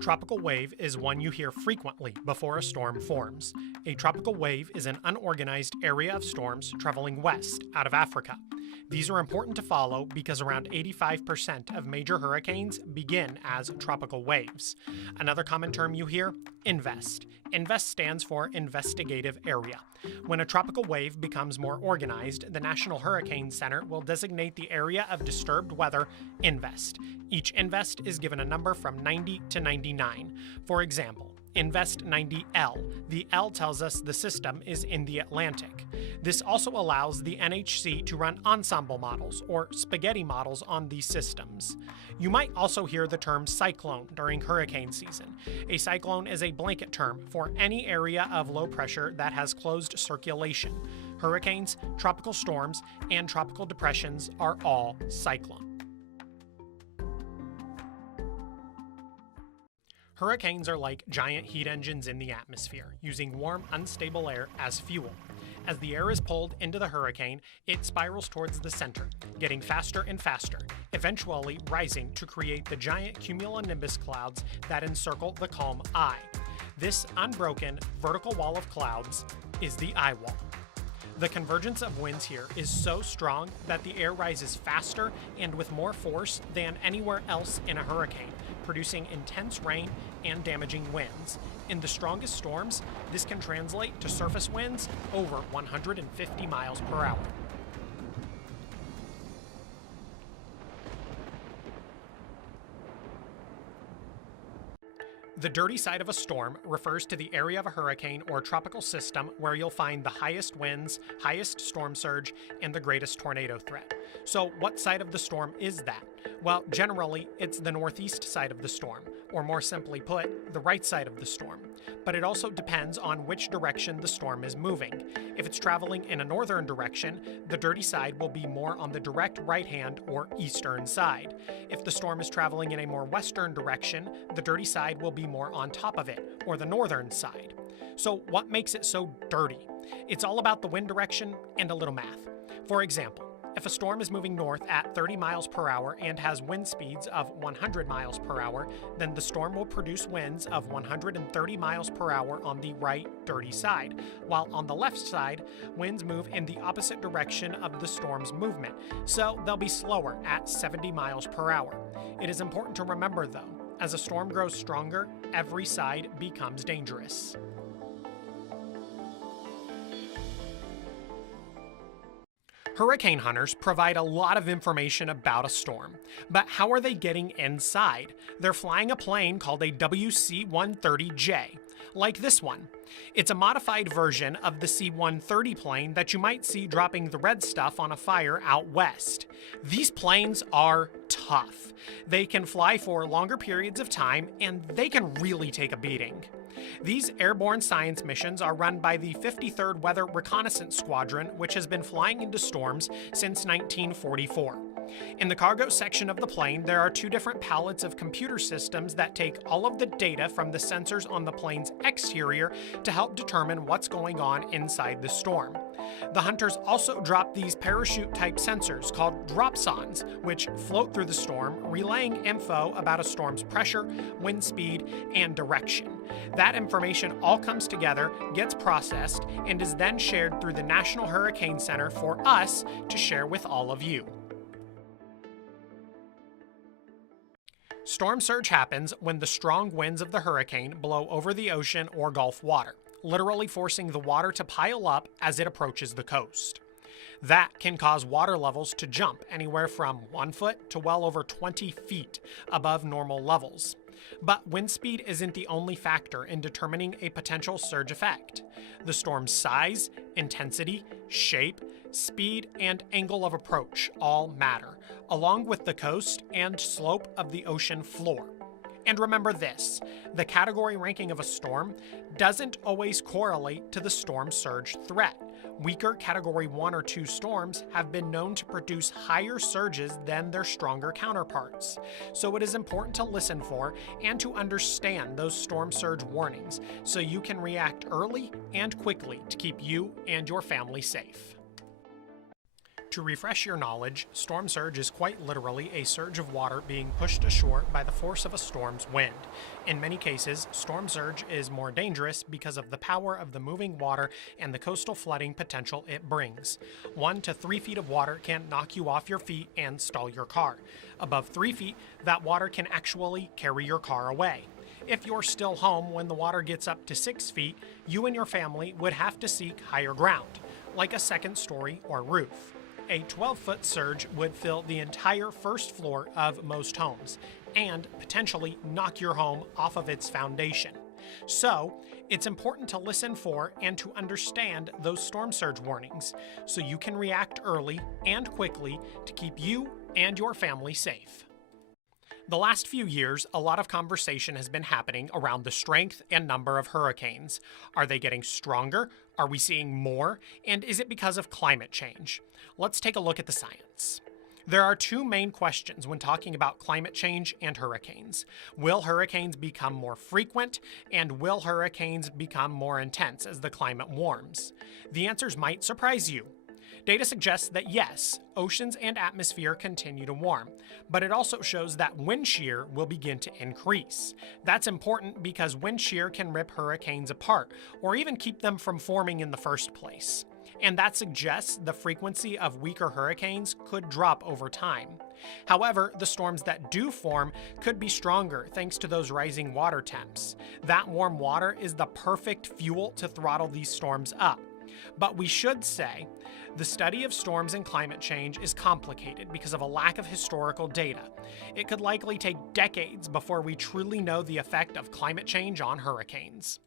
Tropical wave is one you hear frequently before a storm forms. A tropical wave is an unorganized area of storms traveling west out of Africa. These are important to follow because around 85% of major hurricanes begin as tropical waves. Another common term you hear? INVEST. INVEST stands for Investigative Area. When a tropical wave becomes more organized, the National Hurricane Center will designate the area of disturbed weather INVEST. Each INVEST is given a number from 90 to 99. For example, INVEST 90L. The L tells us the system is in the Atlantic. This also allows the NHC to run ensemble models, or spaghetti models, on these systems. You might also hear the term cyclone during hurricane season. A cyclone is a blanket term for any area of low pressure that has closed circulation. Hurricanes, tropical storms, and tropical depressions are all cyclones. Hurricanes are like giant heat engines in the atmosphere, using warm, unstable air as fuel. As the air is pulled into the hurricane, it spirals towards the center, getting faster and faster, eventually rising to create the giant cumulonimbus clouds that encircle the calm eye. This unbroken vertical wall of clouds is the eye wall. The convergence of winds here is so strong that the air rises faster and with more force than anywhere else in a hurricane, producing intense rain and damaging winds. In the strongest storms, this can translate to surface winds over 150 miles per hour. The dirty side of a storm refers to the area of a hurricane or tropical system where you'll find the highest winds, highest storm surge, and the greatest tornado threat. So what side of the storm is that? Well, generally, it's the northeast side of the storm, or more simply put, the right side of the storm. But it also depends on which direction the storm is moving. If it's traveling in a northern direction, the dirty side will be more on the direct right-hand or eastern side. If the storm is traveling in a more western direction, the dirty side will be more on top of it, or the northern side. So what makes it so dirty? It's all about the wind direction and a little math. For example, if a storm is moving north at 30 miles per hour and has wind speeds of 100 miles per hour, then the storm will produce winds of 130 miles per hour on the right dirty side, while on the left side, winds move in the opposite direction of the storm's movement, so they'll be slower at 70 miles per hour. It is important to remember, though, as a storm grows stronger, every side becomes dangerous. Hurricane hunters provide a lot of information about a storm, but how are they getting inside? They're flying a plane called a WC-130J, like this one. It's a modified version of the C-130 plane that you might see dropping the red stuff on a fire out west. These planes are tough. They can fly for longer periods of time, and they can really take a beating. These airborne science missions are run by the 53rd Weather Reconnaissance Squadron, which has been flying into storms since 1944. In the cargo section of the plane, there are two different pallets of computer systems that take all of the data from the sensors on the plane's exterior to help determine what's going on inside the storm. The hunters also drop these parachute-type sensors called dropsons, which float through the storm, relaying info about a storm's pressure, wind speed, and direction. That information all comes together, gets processed, and is then shared through the National Hurricane Center for us to share with all of you. Storm surge happens when the strong winds of the hurricane blow over the ocean or Gulf water, literally forcing the water to pile up as it approaches the coast. That can cause water levels to jump anywhere from 1 foot to well over 20 feet above normal levels. But wind speed isn't the only factor in determining a potential surge effect. The storm's size, intensity, shape, speed, and angle of approach all matter, along with the coast and slope of the ocean floor. And remember this, the category ranking of a storm doesn't always correlate to the storm surge threat. Weaker Category 1 or 2 storms have been known to produce higher surges than their stronger counterparts. So it is important to listen for and to understand those storm surge warnings so you can react early and quickly to keep you and your family safe. To refresh your knowledge, storm surge is quite literally a surge of water being pushed ashore by the force of a storm's wind. In many cases, storm surge is more dangerous because of the power of the moving water and the coastal flooding potential it brings. 1 to 3 feet of water can knock you off your feet and stall your car. Above 3 feet, that water can actually carry your car away. If you're still home when the water gets up to 6 feet, you and your family would have to seek higher ground, like a second story or roof. A 12-foot surge would fill the entire first floor of most homes and potentially knock your home off of its foundation. So, it's important to listen for and to understand those storm surge warnings so you can react early and quickly to keep you and your family safe. The last few years, a lot of conversation has been happening around the strength and number of hurricanes. Are they getting stronger? Are we seeing more? And is it because of climate change? Let's take a look at the science. There are two main questions when talking about climate change and hurricanes. Will hurricanes become more frequent? And will hurricanes become more intense as the climate warms? The answers might surprise you. Data suggests that yes, oceans and atmosphere continue to warm, but it also shows that wind shear will begin to increase. That's important because wind shear can rip hurricanes apart, or even keep them from forming in the first place. And that suggests the frequency of weaker hurricanes could drop over time. However, the storms that do form could be stronger thanks to those rising water temps. That warm water is the perfect fuel to throttle these storms up. But we should say, the study of storms and climate change is complicated because of a lack of historical data. It could likely take decades before we truly know the effect of climate change on hurricanes.